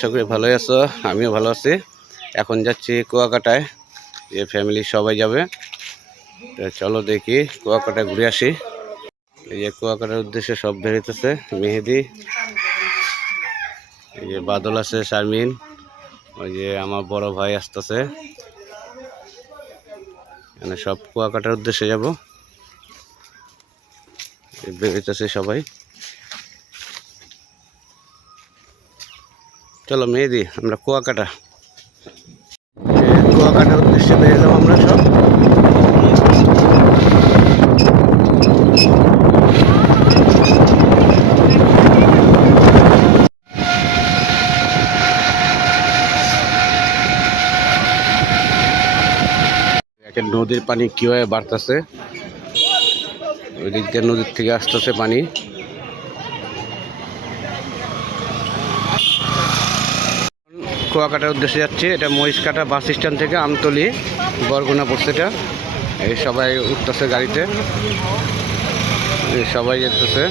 আশা করি ভালোই আছো, আমিও ভালো আছি। এখন যাচ্ছি কুয়াকাটায়, যে ফ্যামিলি সবাই যাবে। তো চলো দেখি কুয়াকাটায় ঘুরে আসি। এই যে কুয়াকাটার উদ্দেশ্যে সব বেরোতেছে। মেহেদি, এই যে বাদল আছে, শারমিন, ওই যে আমার বড় ভাই আসতেছে। মানে সব কুয়াকাটার উদ্দেশ্যে যাব, বেরোতেছে সবাই। চলো মেহেদি, আমরা কুয়াকাটার উদ্দেশ্যে বেরোলাম আমরা সব। নদীর পানি কিভাবে বাড়তেছে, ওই দিক দিয়ে নদীর থেকে আসতেছে পানি। কুয়াকাটার উদ্দেশ্যে যাচ্ছে। এটা মহিষকাটা বাস স্ট্যান্ড থেকে আমতলি বরগুনা পড়ছে। এটা এই সবাই উঠতেছে গাড়িতে, সবাই যেতেছে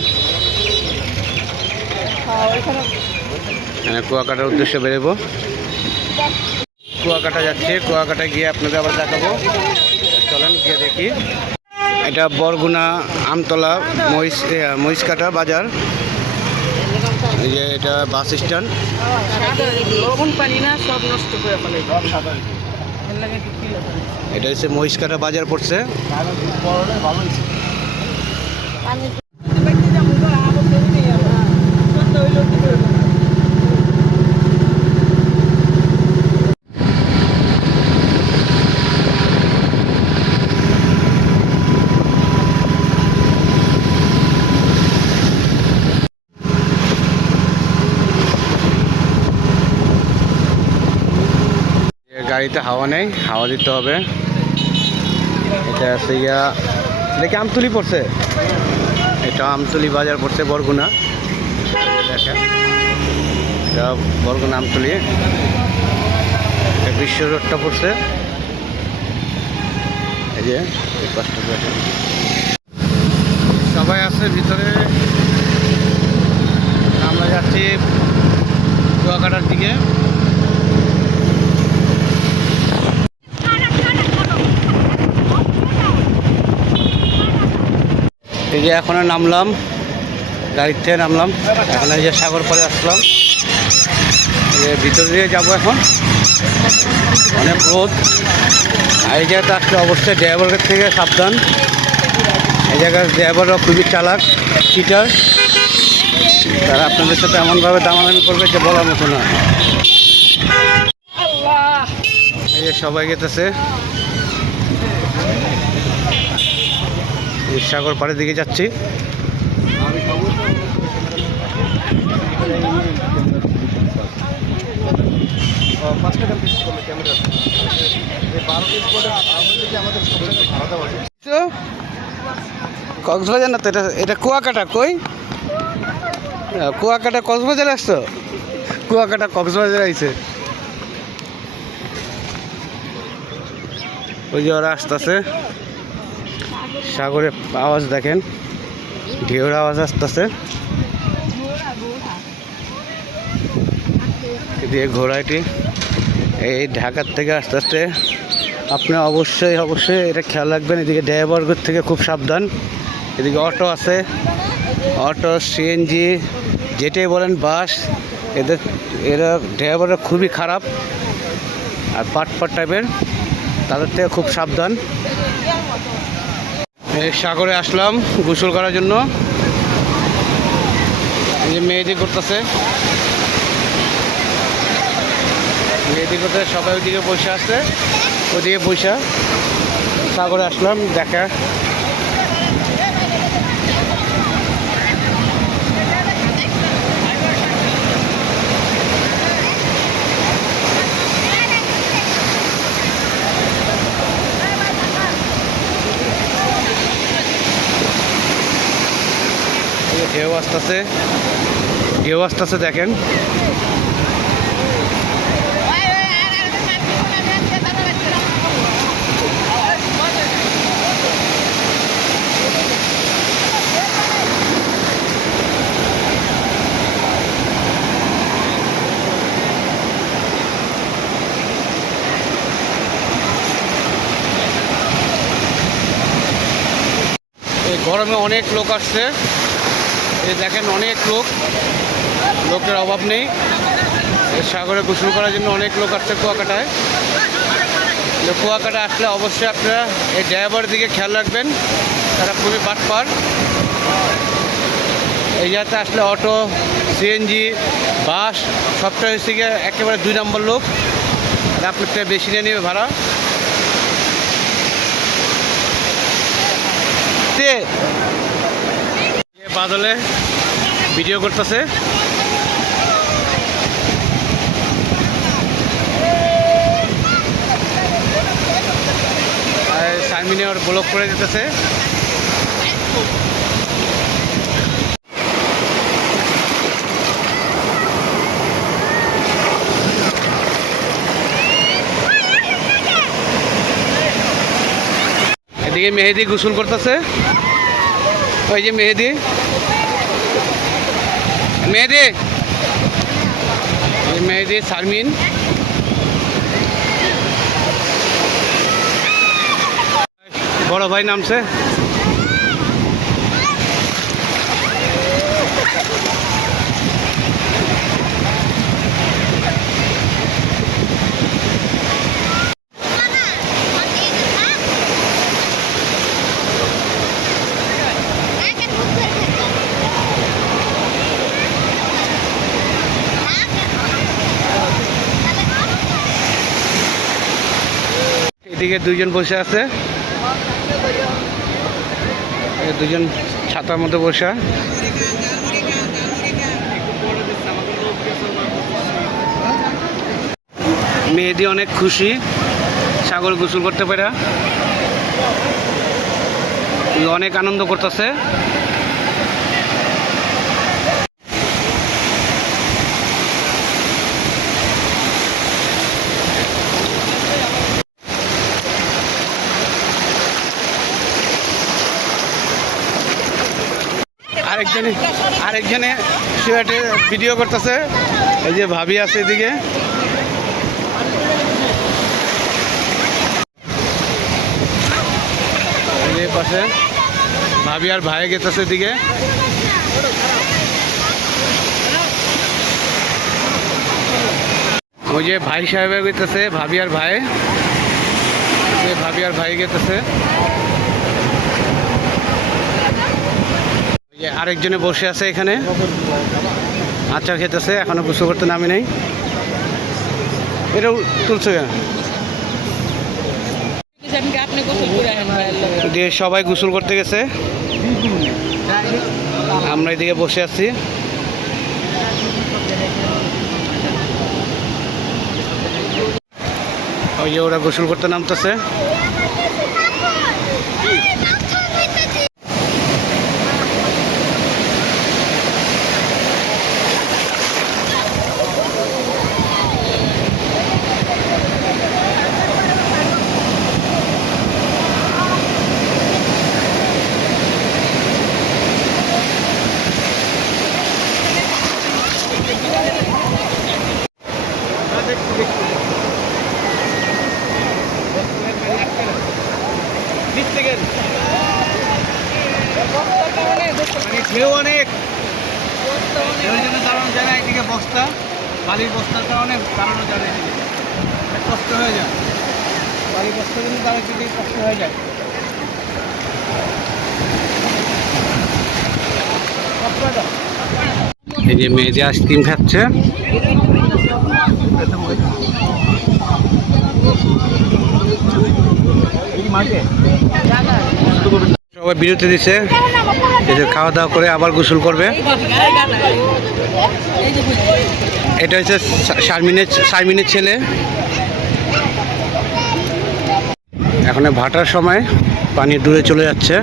কুয়াকাটার উদ্দেশ্যে বেরোবো। কুয়াকাটা যাচ্ছে, কুয়াকাটায় গিয়ে আপনাদের আবার দেখাবো। চলেন গিয়ে দেখি। এটা বরগুনা আমতলা মহিষকাটা বাজার। এই যে এটা বাস স্ট্যান্ড। এটা হচ্ছে মহিষকাটা বাজার পড়ছে। গাড়িতে হাওয়া নেই, হাওয়া দিতে হবে। এটা আছে দেখি আমতলি পড়ছে। এটা আমতলি বাজার পড়ছে বরগুনা। দেখেন এটা বরগুনা আমতলি। বিশ্ব রোডটা পড়ছে। এই যে সবাই আছে ভিতরে। আমরা যাচ্ছি কুয়াকাটার দিকে। এই যে এখন নামলাম, গাড়ির থেকে নামলাম। এখন এই যে সাগর পাড়ে আসলাম। ভিতর দিয়ে যাবো এখন। অনেক রোদ। এই জায়গাটা আসলে অবশ্যই ড্রাইভারের থেকে সাবধান। এই জায়গার ড্রাইভাররা খুবই চালাক, চিটার। তারা আপনাদের সাথে এমনভাবে দামাদামি করবে যে বলার মতো না। এই যে সবাই গেতেছে সাগর পাড়ের দিকে যাচ্ছি। কক্সবাজার না তো, এটা কুয়াকাটা। কই কুয়াকাটা কক্সবাজার আসছো? কুয়াকাটা কক্সবাজার আইছে। ওই যে ওরা আসতেছে। সাগরের আওয়াজ দেখেন, ঢেউর আওয়াজ আসতেছে। এদিকে ঘোড়াটি এই ঢাকার থেকে আস্তে আস্তে। আপনি অবশ্যই এটা খেয়াল রাখবেন। এদিকে ড্রাইভারদের থেকে খুব সাবধান। এদিকে অটো আছে, অটো, সিএনজি, যেটাই বলেন, বাস। এরা ড্রাইভাররা খুবই খারাপ আর পাটপাট টাইপের। তাদের থেকে খুব সাবধান। এই সাগরে আসলাম গোসল করার জন্য। এই যে মেহেদি করতেছে, সবাই ওইদিকে বসে আছে। ওইদিকে বসে সাগরে আসলাম দেখা। ঢেউ আসতেছে দেখেন। গরমে অনেক লোক আসছে, এই দেখেন অনেক লোকের অভাব নেই। সাগরে গোসল করার জন্য অনেক লোক আসছে কুয়াকাটায়। কুয়াকাটা আসলে অবশ্যই আপনারা এই ড্রাইভারের দিকে খেয়াল রাখবেন, তারা খুবই বাটপার। এই জায়গাতে আসলে অটো, সিএনজি, বাস সবটা হচ্ছে গিয়ে একেবারে 2 নম্বর লোক, আর আপনার থেকে বেশি নিয়ে নেবে ভাড়া। বাদলে ভিডিও করতেছে, আর শারমিনে ওর ব্লক করে দিতেছে। এদিকে মেহেদি গোসল করতেছে, ওই যে মেহেদি শারমিন। বড় ভাই নামছে। এদিকে 2 জন বসে আছে, দুজন ছাতার মধ্যে বসা। মেহেদি অনেক খুশি সাগর গোসল করতে পারে, অনেক আনন্দ করতেছে। আরেকজনে সিলেটে ভিডিও করতেছে, এই যে ভাবি আছে এদিকে। এই পাশে ভাবি আর ভাই গেতেছে এদিকে। ওই যে ভাই সাহেব গেতেছে, ভাবি আর ভাই গেতেছে। আরেকজনে বসে আছে এখানে, আচ্ছা খেতেছে, এখনো গোসল করতে নামি নাই। এটাও তুলছে দিয়ে সবাই গোসল করতে গেছে, আমরা এদিকে বসে আছি। ওই যে ওরা গোসল করতে নামতেছে। অনেক দাঁড়ানো যায় না, এদিকে বস্তা, বালির বস্তার কারণে দাঁড়ানো যায় না, এদিকে কষ্ট হয়ে যায়। বালির বস্তার জন্য দাঁড়াতে দিকে কষ্ট হয়ে যায়। এই যে মেয়েদের আইসক্রিম খাচ্ছে, সবাই বিরতি দিচ্ছে, খাওয়া দাওয়া করে আবার গোসল করবে। এটা হচ্ছে শারমিনের ছেলে। এখন ভাটার সময় পানি দূরে চলে যাচ্ছে,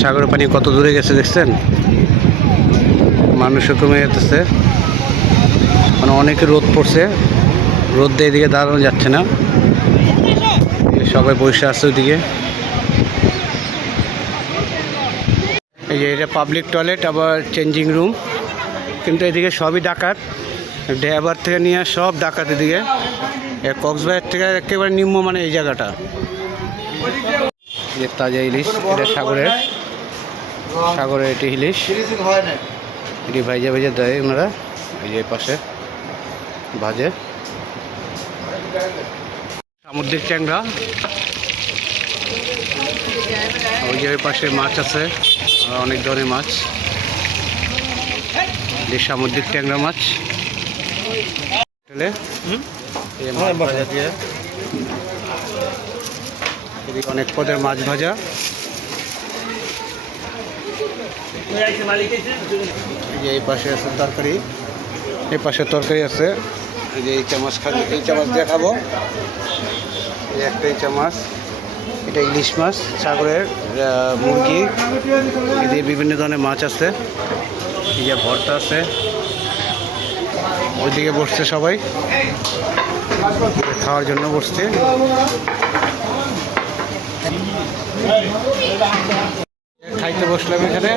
সাগরের পানি কত দূরে গেছে দেখছেন। মানুষও কমে যেতেছে, মানে অনেকে রোদ পড়ছে, রোদ দিয়ে এদিকে দাঁড়ানো যাচ্ছে না, সবাই বসে আছে ওইদিকে। এই যে এটা পাবলিক টয়লেট, আবার চেঞ্জিং রুম, কিন্তু এদিকে সবই ডাকাত, ড্রাইভার থেকে নিয়ে সব ডাকাত। এদিকে কক্সবাজার থেকে একেবারে নিম্ন মানে এই জায়গাটা। যে তাজা ইলিশ, এটা সাগরের এটি ইলিশ, এটি ভাইজা ভাইজা দেয় ওনারা। এই যে পাশে ভাজে সামুদ্রিক ট্যাংরা, ওই যে পাশে মাছ আছে, অনেক ধরনের মাছ, সামুদ্রিক ট্যাংরা মাছ। মাছ ভাজা দিয়ে এদিকে অনেক পদের মাছ ভাজা। এই পাশে আছে তরকারি, এই পাশে তরকারি আছে। এই যে এই চামচ এই চামচ দিয়ে খাবো, এই একটা এই চামচ। এটা ইলিশ মাছ, সাগরের মুরগি, এদিকে বিভিন্ন ধরনের মাছ আছে। এই যে ভর্তা আছে, ওইদিকে বসছে সবাই খাওয়ার জন্য বসছে। খাইতে বসলাম এখানে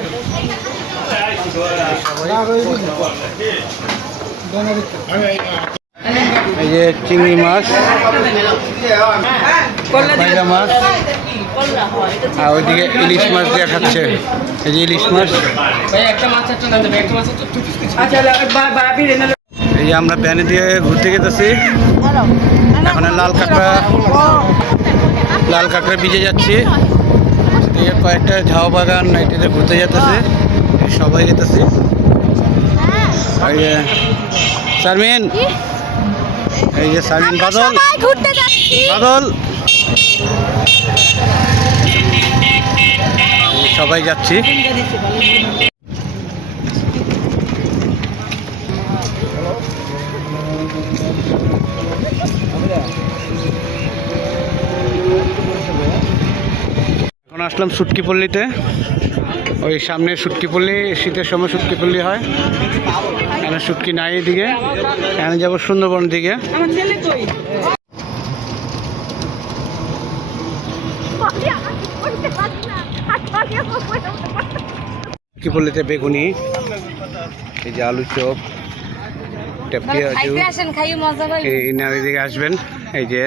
এই যে চিংড়ি মাছ, বাইলা মাছ, আর ওইদিকে ইলিশ মাছ দিয়ে খাচ্ছে। এই যে ইলিশ মাছ। এই যে আমরা ভ্যানে দিয়ে ঘুরতে গেতেছি, এখন লাল কাঁকড়া ভিজে যাচ্ছি। কয়েকটা ঝাউ বাগান এটিতে ঘুরতে যেতেছে, সবাই যেতেছি। এই যে শারমিন, এই যে শারমিন, বাদল সবাই যাচ্ছি। এখন আসলাম সুটকিপল্লিতে, ওই সামনে সুটকিপল্লি, শীতের সময় সুটকিপল্লি হয়। এখানে সুটকি নাই, এদিকে এখানে যাবো সুন্দরবন দিকে। সুটকিপল্লিতে বেগুনি, এই যে আলু চপ, পেঁয়াজু, এদিকে আসবেন। এই যে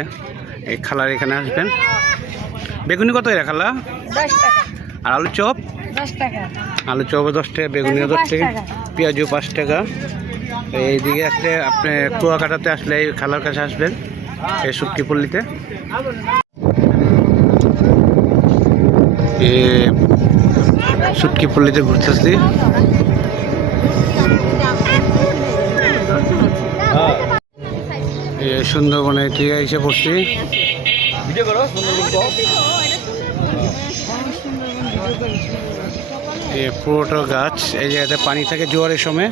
এই খালার এখানে আসবেন। বেগুনি কত এরা খালা? 10 টাকা। আর আলু চপ? 10 টাকা। আলু চপও 10 টাকা, বেগুনিও 10 টাকা, পেঁয়াজও 5 টাকা। এইদিকে আসলে আপনি কুয়াকাটাতে আসলে এই খালার কাছে আসবেন, এই সুটকিপল্লিতে। সুটকিপল্লিতে ঘুরতেছি। সুন্দরবনে ঠিক এসে পড়ছি। পুরোটা গাছ, এই জায়গাতে পানি থাকে জোয়ারের সময়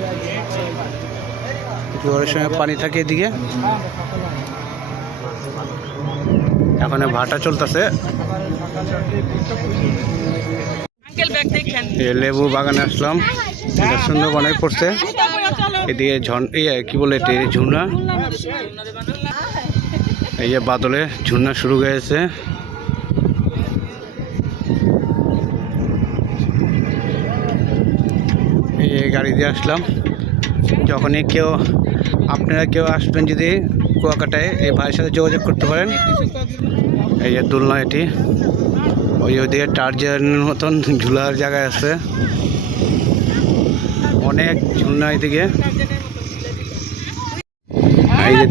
পানি থাকে এদিকে। এখন ভাটা চলতেছে। লেবু বাগানে আসলাম, এটা সুন্দরবনে পড়ছে। এদিকে কি বলে এটি ঝুনা, এই যে বাদলে ঝুনা শুরু হয়েছে। এই গাড়ি দিয়ে আসলাম। যখনই আপনারা কেউ আসবেন যদি কুয়াকাটায়, এই ভাইয়ের সাথে যোগাযোগ করতে পারেন। এই যে দোলনা, এটি ওইদিকে টার্জানের মতন ঝুলার জায়গায় আছে, অনেক ঝুলনা এদিকে। এই যে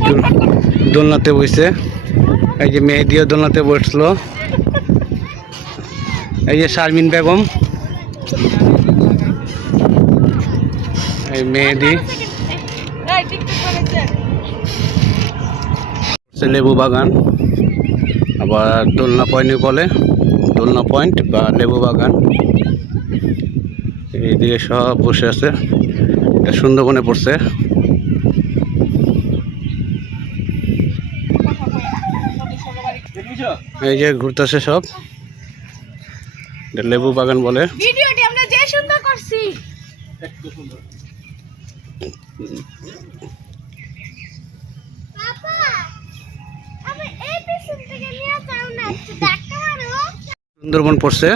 দোলনাতে বসছে, এই যে মেহেদিও দোলনাতে বসলো। এই যে শারমিন বেগম, এই মেহেদি। লেবু বাগান, আবার দোলনা পয়েন্ট বলে, দোলনা পয়েন্ট বা লেবু বাগান। এইদিকে সব বসে আছে, এটা সুন্দরবনে পড়ছে। এই যে ঘুরতেছে সব, এটা লেবু বাগান বলে। ভিডিওটি আমরা যে সুন্দর করছি। পাপা, আমি এই পিছন থেকে নিয়ে যাও না, একটু দেখতে পারো? সুন্দরবন পড়ছে,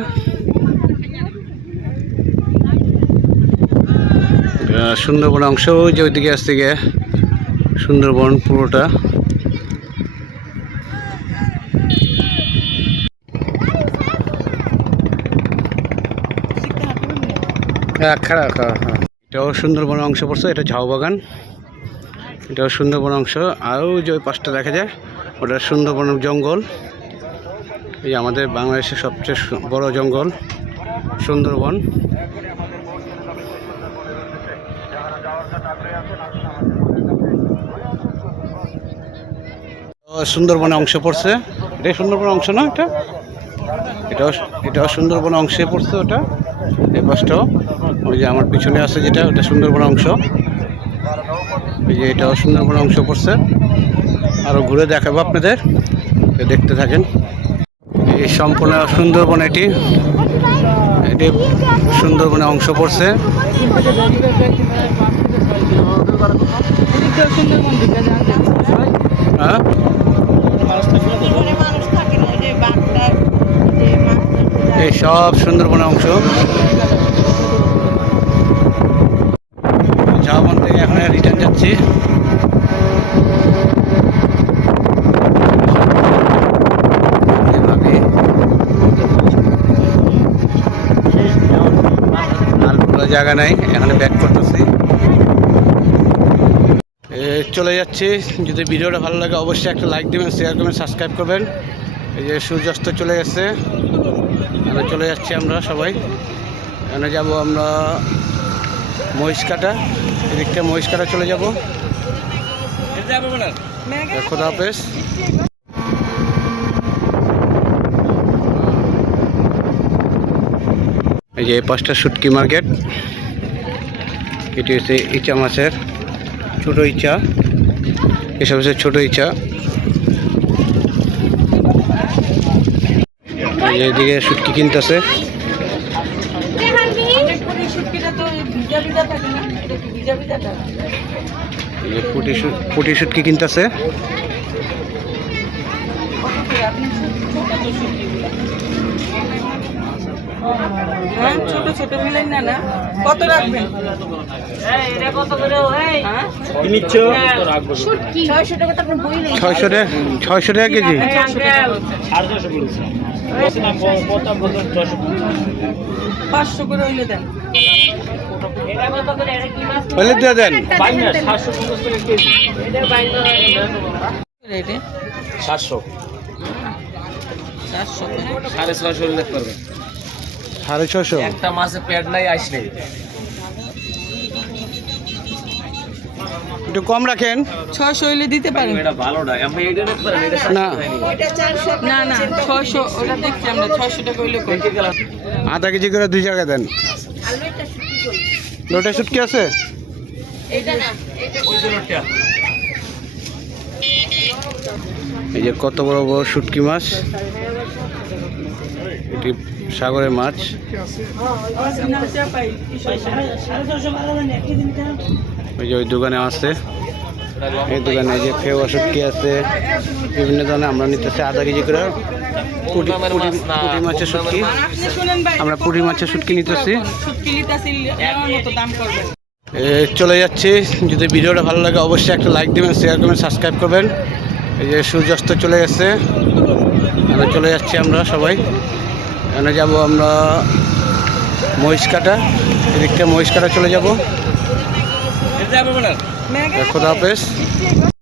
সুন্দরবন অংশ যে ওইদিকে আসছে গিয়ে সুন্দরবন পুরোটা। এটাও সুন্দরবন অংশ পড়ছে, এটা ঝাউ বাগান, এটাও সুন্দরবন অংশ। আরও যে ওই পাশটা দেখা যায় ওটা সুন্দরবন জঙ্গল। এই আমাদের বাংলাদেশের সবচেয়ে বড় জঙ্গল সুন্দরবন। সুন্দরবনে অংশ পড়ছে, এটাই সুন্দরবন অংশ না? এটাও সুন্দরবন অংশে পড়ছে ওটা। এই পাশটাও ওই যে আমার পিছনে আছে যেটা, ওটা সুন্দরবন অংশ। এই যে এটাও সুন্দরবন অংশ পড়ছে। আরও ঘুরে দেখাবো আপনাদের, দেখতে থাকেন। এই সম্পূর্ণ সুন্দরবন, এটি সুন্দরবনে অংশ পড়ছে। হ্যাঁ, এই সব সুন্দরবনে অংশ। ঝাউবন থেকে এখন রিটার্ন যাচ্ছি। আর কোনো জায়গা নাই, এখানে ব্যাক করতেছি, চলে যাচ্ছি। যদি ভিডিওটা ভালো লাগে অবশ্যই একটা লাইক দেবেন, শেয়ার করবেন, সাবস্ক্রাইব করবেন। এই যে সূর্যাস্ত চলে গেছে, এখানে চলে যাচ্ছি আমরা সবাই। এখানে যাব আমরা মহিষকাটা, এদিকটা মহিষকাটা চলে যাব। খোদা হাফেজ। এই যে এই পাঁচটা শুটকি মার্কেট, এটি হচ্ছে ইচা মাছের, ছোটো ইচা, এসব হচ্ছে ছোটো ইচা। এদিকে শুটকি কিনতেছে, পুটি শুটকি কিনতেছে। ছোট ছোট মিলেন না, কত রাখবেন? 600 টাকা কেজি। 500 করে হইলে দেন। হলে দিয়ে দেন। 700 650 উল্লেখ করবে। 650। একটা মাছে পেট নাই আসলে একটু কম রাখেন। 600 হইলে দিতে পারেন। এটা ভালোটা আমি এটা নিতে পারি এটা না না না 600 ওটা দেখছি আমরা 600 টাকা হইলে কই। আধা কেজি করে 2 জায়গায় দেন। লোটে শুটকি আছে? এটা না, ওই যে লোটটা এই যে কত বড় বড় শুটকি মাছ, এটি সাগরের মাছ। ওই যে ওই দোকানে আছে, এই দোকানে যে ফেওয়া শুটকি আছে বিভিন্ন ধরনের। আমরা নিতেছি আধা কেজি করে পুঁটি মাছের শুটকি। আমরা পুঁটি মাছের শুটকি নিতেছি। চলে যাচ্ছি। যদি ভিডিওটা ভালো লাগে অবশ্যই একটা লাইক দেবেন, শেয়ার করবেন, সাবস্ক্রাইব করবেন। এই যে সূর্যাস্ত চলে গেছে, এখানে চলে যাচ্ছি আমরা সবাই। এখানে যাব আমরা মহিষকাটা, এদিকটা মহিষকাটা চলে যাব। খোদা হাফেজ।